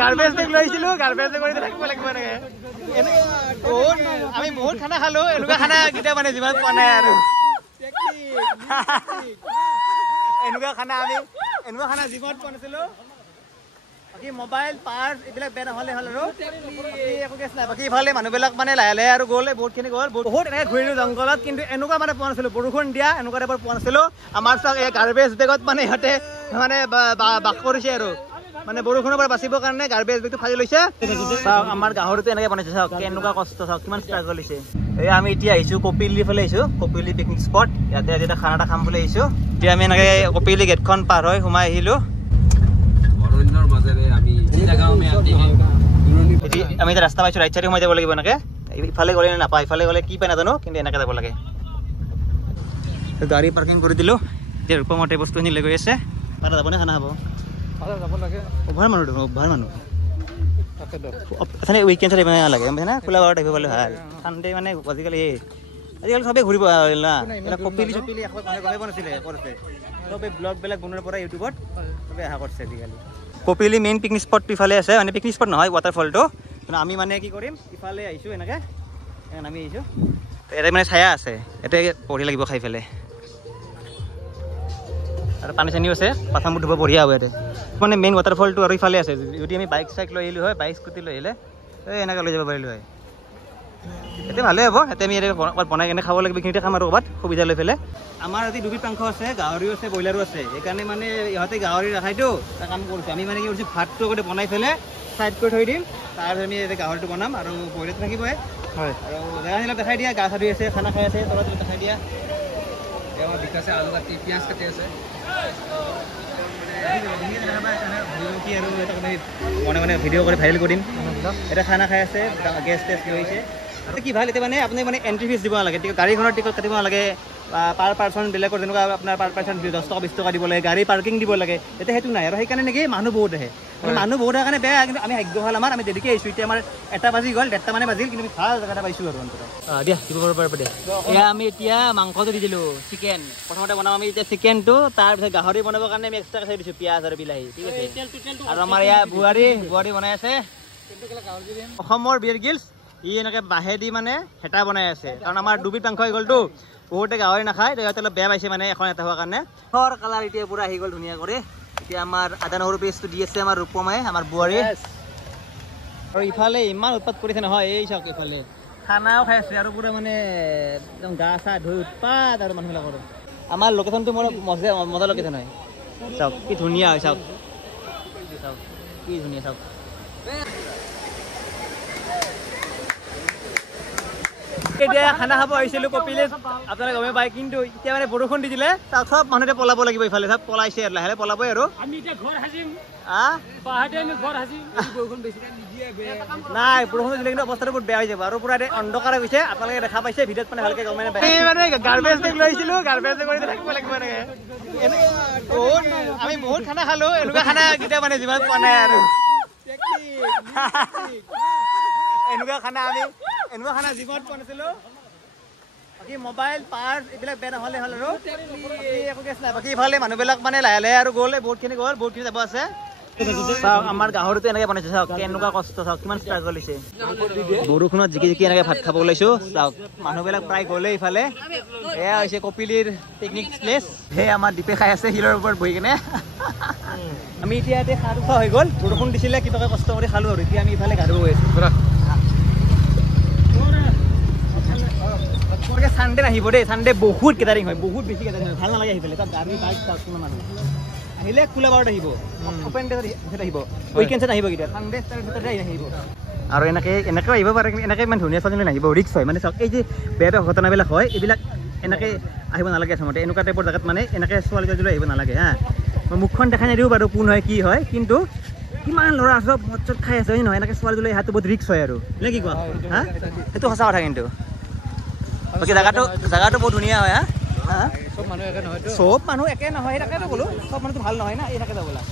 garbage বেগ লৈছিলো garbage বেগ কৰি থাকিব লাগিব এনেকে আমি বহুত খানা খালো এনেকুৱা খানা কেতিয়া মানে যিমান পোৱা নাই আৰু এনেকুৱা খানা জীৱনত পোৱা নাছিলো বাকী মোবাইল পাৰ্চ এইবিলাক বেয়া নহ'লে হ'ল আৰু একো কেছ নাই বাকী ইফালে মানুহবিলাক মানে লাহে লাহে আৰু গ'ল বহুতখিনি গ'ল বহুত এনেকৈ ঘূৰিলো জংঘলত কিন্তু এনেকুৱা মানে পোৱা নাছিলো বৰষুণ দিয়া এনেকুৱা টাইপৰ পোৱা নাছিলো আমাৰ চাওক এই গাৰ্বেজ বেগত মানে ইহঁতে মানে বাস কৰিছে আৰু মানে বৰষুণৰ পৰা বাচিবৰ কাৰণে গাৰ্বেজ বেগটো ফালি লৈছে চাওক আমাৰ গাহৰিটো এনেকৈ বনাইছে চাওক কেনেকুৱা কষ্ট চাওক কিমান ষ্ট্ৰাগল হৈছে এই আমি এতিয়া আহিছোঁ কপিলি ফালে আহিছোঁ কপিলি পিকনিক স্পট ইয়াতে আজি এটা খানা এটা খাম বুলি আহিছোঁ এতিয়া আমি এনেকৈ কপিলি গেটখন পাৰ হৈ সোমাই আহিলোঁ আমি এতিয়া ৰাস্তা পাইছোঁ ৰাইট চাইডে সোমাই যাব লাগিব এনেকৈ ইফালে গ'লে নাপায় ইফালে গ'লে কি পাই নাজানো কিন্তু এনেকৈ যাব লাগে গাড়ী পাৰ্কিং কৰি দিলোঁ এতিয়া ৰূপমতে বস্তুখিনি লৈ গৈ আছে তাতে যাবনে খানা খাব যাব লাগে অভাৰ মানুহ এখানে উইকেণ্ড চাই নালাগে গম পাইছে না খোলা বাৰত আহিব পালে ভাল চানডে মানে আজিকালি চবেই ঘূৰিব না কপিলি চপিলি গমেই পোৱা নাছিলে কৰিছে চবেই ব্লগবিলাক বনোৱাৰ পৰা ইউটিউবত চবেই অহা কৰিছে আজিকালি কপিলি মেইন পিকনিক স্পটটো ইফালে আছে মানে পিকনিক স্পট নহয় ৱাটাৰফলটো আমি মানে কি কৰিম ইফালে আহিছোঁ এনেকৈ নামি আহিছোঁ ইয়াতে মানে ছায়া আছে ইয়াতে বঢ়িয়া লাগিব খাই পেলাই আৰু পানী চানীও আছে পাথামবোৰ ধুব বঢ়িয়া হ'ব ইয়াতে মানে মেইন ৱাটাৰফলটো আৰু ইফালে আছে যদি আমি বাইক চাইক লৈ আহিলোঁ হয় বাইক স্কুটি লৈ আহিলে এনেকৈ লৈ যাব পাৰিলোঁ হয় এতিয়া ভালেই হ'ব এতিয়া আমি ইয়াতে বনাই কিনে খাব লাগিব এইখিনিতে খাম আৰু ক'ৰবাত সুবিধা লৈ পেলাই আমাৰ আজি দুবিধ মাংস আছে গাহৰিও আছে ব্ৰইলাৰো আছে সেইকাৰণে মানে ইহঁতে গাহৰি ৰাখাইতো এটা কাম কৰিছোঁ আমি মানে কি কৰিছোঁ ভাতটো আগতে বনাই পেলাই চাইড কৰি থৈ দিম তাৰপিছত আমি এতিয়া গাহৰিটো বনাম আৰু ব্ৰইলাৰটো থাকিবই হয় আৰু জেগাবিলাক দেখাই দিয়া গা চা ধুই আছে খানা খাই আছে তলত দেখাই দিয়া বিকাশে আলু কাটি পিঁয়াজ কাটি আছে মানে ভিডিঅ' কৰি ভাইৰেল কৰিম এটা খানা খাই আছে গেছ টেষ্ট লৈছে কি ভাল এতিয়া মানে আপুনি মানে এণ্ট্ৰি ফিজ দিব নালাগে গাড়ীখনৰ টিকট কাটিব নালাগে পাৰ পাৰ্চন বেলেগৰ যেনেকুৱা আপোনাৰ পাৰ পাৰ্চন 10 টকা 20 টকা দিব লাগে গাড়ী পাৰ্কিং দিব লাগে এতিয়া সেইটো নাই আৰু সেইকাৰণে নেকি মানুহ বহুত আহে মানুহ বহুত আহে কাৰণে বেয়া কিন্তু আমি ভাগ্য ভাল আমাৰ আমি দেৰিকৈ আহিছোঁ এতিয়া আমাৰ 1টা বাজি গ'ল 1:30 মানে বাজিল কিন্তু আমি ভাল জেগা এটা পাইছোঁ আৰু অন্তত দিয়া দিব পাৰিব দিয়া এয়া আমি এতিয়া মাংসটো দি দিলোঁ চিকেন প্ৰথমতে বনাম আমি এতিয়া চিকেনটো তাৰপিছত গাহৰি বনাবৰ কাৰণে আমি এক্সট্ৰাকৈ চাই দিছোঁ পিঁয়াজ আৰু বিলাহী ঠিক আছে আৰু আমাৰ ইয়াৰ বোৱাৰী বনাই আছে অসমৰ বিয়েৰ গিলছ ই এনেকৈ বাঁহেদি মানে হেতা বনাই আছে কাৰণ আমাৰ দুবিধ মাংস হৈ গ'লতো বহুতে গাহৰি নাখায় সিহঁতে অলপ বেয়া পাইছে মানে এখন এটা হোৱাৰ কাৰণে খৰ কালাৰ এতিয়া পূৰা আহি গ'ল ধুনীয়া কৰি এতিয়া আমাৰ আদা নহৰু পেষ্টটো দি আছে আমাৰ ৰূপমাই আমাৰ বোৱাৰী আৰু ইফালে ইমান উৎপাত কৰিছে নহয় এই চাওক ইফালে খানাও খাই আছে আৰু পূৰা মানে একদম গা চা ধুই উৎপাত আৰু মানুহবিলাকৰ আমাৰ লোকেশ্যনটো মোৰ মজা লোকেশ্যন হয় চাওক কি ধুনীয়া হয় চাওক চাওক কি ধুনীয়া চাওক এতিয়া খানা খাব আহিছিলোঁ কপিলিত আপোনালোকে গমেই পায় কিন্তু এতিয়া মানে বৰষুণ দি দিলে তাক চব মানুহতে পলাব লাগিব ইফালে চব পলাইছে আৰু লাহে লাহে পলাবই আৰু নাই বৰষুণ দিলে কিন্তু অৱস্থাটো বহুত বেয়া হৈ যাব আৰু পুৰা অন্ধকাৰ হৈছে আপোনালোকে দেখা পাইছে ভিডিঅ'ত মানে ভালকে গমেই নাপায় মানে গাৰ্বেজ বেগ লৈছিলোঁ গাৰ্বেজ বেগ কৰি থাকিব লাগিব এনেকে আমি বহুত খানা খালো এনেকুৱা খানা কেতিয়া মানে যিমান পোৱা নাই আৰু এনেকুৱা খানা জীৱনত পোৱা নাছিলো বাকী মোবাইল পাৰ্চ এইবিলাক বেয়া নহ'লে হ'ল আৰু একো কেছ নাই বাকী ইফালে মানুহবিলাক মানে লাহে লাহে আৰু গ'ল বহুতখিনি যাব আছে চাওক আমাৰ গাহৰিটো এনেকৈ বনাইছে চাওক কেনেকুৱা কষ্ট চাওক কিমান ষ্ট্ৰাগল হৈছে বৰষুণত জিকি এনেকৈ ভাত খাব ওলাইছোঁ চাওক মানুহবিলাক প্ৰায় গ'লে ইফালে এয়া হৈছে কপিলিৰ পিকনিক প্লেচ সেই আমাৰ দ্বীপে খাই আছে শিলৰ ওপৰত বহি কিনে আমি এতিয়া খানা খোৱা হৈ গ'ল বৰষুণ দিছিলে কিবাকৈ কষ্ট কৰি খালোঁ আৰু এতিয়া আমি ইফালে গা ধুব গৈ আছোঁ চানডে আহিব দেই চানডে বহুত গেদাৰিং হয় বহুত বেছি গেদাৰিং হয় ভাল নালাগে আহি পেলাই তাত গাড়ী বাইক কিমান মানুহ আহিলে খোলা বাৰত আহিব অপেন ডে'ত আহিব উইকেণ্ডত আহিব কেতিয়া চানডে আহিব আৰু এনেকৈ আহিব পাৰে কিন্তু এনেকৈ ইমান ধুনীয়া ছোৱালী নাহিব ৰিক্স হয় মানে চাওক এই যে বেয়া বেয়া ঘটনাবিলাক হয় এইবিলাক এনেকৈ আহিব নালাগে আচলতে এনেকুৱা টাইপৰ জেগাত মানে এনেকৈ ছোৱালী তোৱালী আহিব নালাগে হা মই মুখখন দেখাই নিদিওঁ বাৰু কোন হয় কি হয় কিন্তু কিমান ল'ৰা চব মদ চদ খাই আছে হয় নহয় এনেকৈ ছোৱালী তোৱালী অহাটো বহুত ৰিক্স হয় আৰু নে কি কোৱা হা সেইটো সঁচা কথা কিন্তু বাকী জেগাটো বহুত ধুনীয়া হয় হা চব মানুহ একে নহয় তাকেতো ক'লো চব মানুহটো ভাল নহয় না এই থাকে যাবলৈ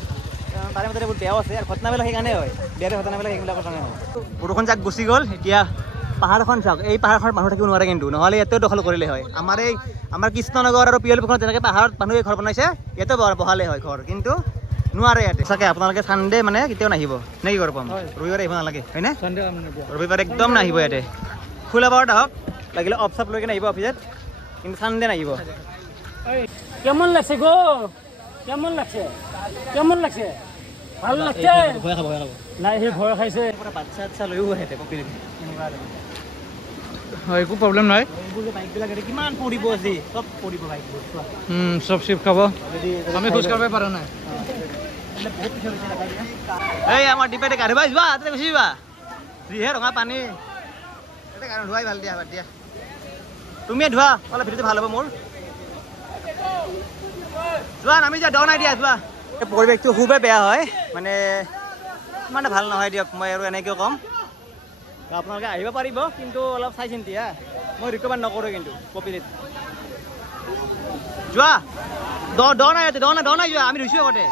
তাৰে মাজতে বহুত বেয়াও আছে আৰু ঘটনাবিলাক সেইকাৰণে হয় বেয়া ঘটনাবিলাক সেইবিলাকৰ কাৰণে হয় বৰষুণ যাক গুচি গ'ল এতিয়া পাহাৰখন চাওক এই পাহাৰখনত মানুহ থাকিব নোৱাৰে কিন্তু নহ'লে ইয়াতেও দখল কৰিলে হয় আমাৰ কৃষ্ণনগৰ আৰু পিয়লিপুখনত যেনেকৈ পাহাৰত মানুহে ঘৰ বনাইছে ইয়াতে বহালে হয় ঘৰ কিন্তু নোৱাৰে ইয়াতে সঁচাকৈ আপোনালোকে চানডে মানে কেতিয়াও নাহিব নে কি কৰিব ৰবিবাৰে আহিব নালাগে হয়নে ৰবিবাৰে একদম নাহিব ইয়াতে খোলা বাৰত আহক লাগিলে অফ চফ লৈ কিনে আহিব অফিচত কিন্তু চানডে নাহিব কেমন লাগছে গো কেমন লাগছে ভাল লাগছে ভয় খাব নাই সেই ভয় খাইছে বাচ্চা আচ্ছা লৈও আহে একো প্ৰব্লেম নাই বাইকবিলাক কিমান পৰিব আজি চব পৰিব বাইকবোৰ চব চিপ খাব আমি খোজ কাঢ়িব পৰা নাই এই আমাৰ ডিপেটে গা ধুবা যোৱা তাতে গুচি যোৱা যিহে ৰঙা পানী তাতে গা ধুৱাই ভাল দিয়া বাদ দিয়া তুমিয়ে ধোৱা অলপ ভিডিঅ'টো ভাল হ'ব মোৰ যোৱা নামি যোৱা দ নাই দিয়া যোৱা এই পৰিৱেশটো খুবেই বেয়া হয় মানে ইমান ভাল নহয় দিয়ক মই আৰু এনেকৈ ক'ম আপোনালোকে আহিব পাৰিব কিন্তু অলপ চাই চিন্তি হা মই ৰিকমেণ্ড নকৰোঁ কিন্তু কপিলিত যোৱা দ নাই যোৱা আমি ধুইছোঁ আগতে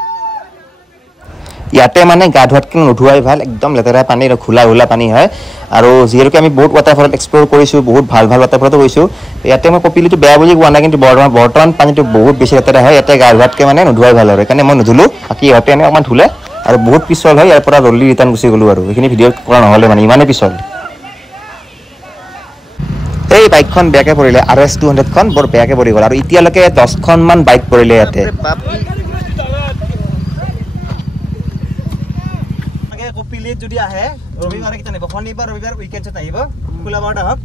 ইয়াতে মানে গা ধোৱাতকৈ নোধোৱাই ভাল একদম লেতেৰা পানী খোলা পানী হয় আৰু যিহেতুকে আমি বহুত ৱাটাৰফলত এক্সপ্ল'ৰ কৰিছোঁ বহুত ভাল ৱাটাৰফলতো গৈছোঁ ইয়াতে মই কপিলিটো বেয়া বুলি কোৱা নাই কিন্তু বৰ্তমান পানীটো বহুত বেছি লেতেৰা হয় ইয়াতে গা ধোৱাতকৈ মানে নোধোৱাই ভাল আৰু সেইকাৰণে মই নুধুলোঁ বাকী ইহঁতে এনে অকণমান ধুলে আৰু বহুত পিছল হয় ইয়াৰ পৰা জল্দি ৰিটাৰ্ণ গুচি গ'লোঁ আৰু সেইখিনি ভিডিঅ' কৰা নহ'লে মানে ইমানেই পিছল এই বাইকখন বেয়াকৈ পৰিলে RS 200খন বৰ বেয়াকৈ পৰি গ'ল আৰু এতিয়ালৈকে 10খনমান বাইক পৰিলে ইয়াতে কপিলিত যদি আহে ৰবিবাৰে কেতিয়া আহিব শনিবাৰ ৰবিবাৰ উইকেণ্ডছত আহিব খোলা বাৰত আহক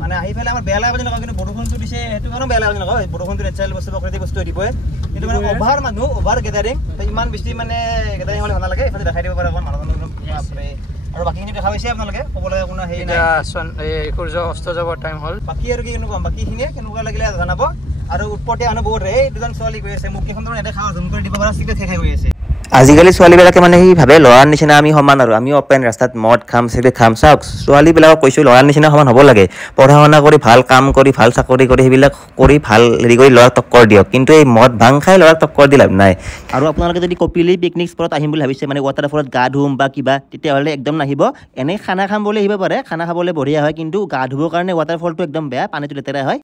মানে আহি পেলাই আমাৰ বেয়া লগা বুলি নকওঁ কিন্তু বৰষুণটো দিছে সেইটো কাৰণেও বেয়া লগা বুলি নকওঁ বৰষুণটো নেচাৰেল বস্তু প্ৰকৃতিক বস্তু দিবই কিন্তু মানে অভাৰ মানুহ অভাৰ গেডাৰিং ইমান বেছি মানে গেডাৰিং হ'লে ভাল নালাগে এইফালে দেখাই দিব পাৰে অকণ মানুহজনক আৰু বাকীখিনি দেখা পাইছে আপোনালোকে ক'বলৈ কোনো হেৰি নাই সূৰ্য অস্ত যাবৰ টাইম হ'ল বাকী আৰু কি কেনেকুৱা বাকীখিনিয়ে কেনেকুৱা লাগিলে জনাব আৰু উৎপত্তি মানুহ বহুত এই দুজন ছোৱালী গৈ আছে মোক কেইখন ইয়াতে খাওঁ জুম কৰি দিব পৰা চিগৰেট খাই গৈ আছে আজিকালি ছোৱালীবিলাকে মানে সি ভাবে ল'ৰাৰ নিচিনা আমি সমান আৰু আমি অপেন ৰাস্তাত মদ খাম চিগৰেট খাম চাওক ছোৱালীবিলাকক কৈছোঁ ল'ৰাৰ নিচিনা সমান হ'ব লাগে পঢ়া শুনা কৰি ভাল কাম কৰি ভাল চাকৰি কৰি সেইবিলাক কৰি ভাল হেৰি কৰি ল'ৰাক টক্কৰ দিয়ক কিন্তু এই মদ ভাং খাই ল'ৰাক টক্কৰ দি লাভ নাই আৰু আপোনালোকে যদি কপিলি পিকনিক স্পটত আহিম বুলি ভাবিছে মানে ৱাটাৰফলত গা ধুম বা কিবা তেতিয়াহ'লে একদম নাহিব এনেই খানা খাম বুলি আহিব পাৰে খানা খাবলৈ বঢ়িয়া হয় কিন্তু গা ধুবৰ কাৰণে ৱাটাৰফলটো একদম বেয়া পানীটো লেতেৰা হয়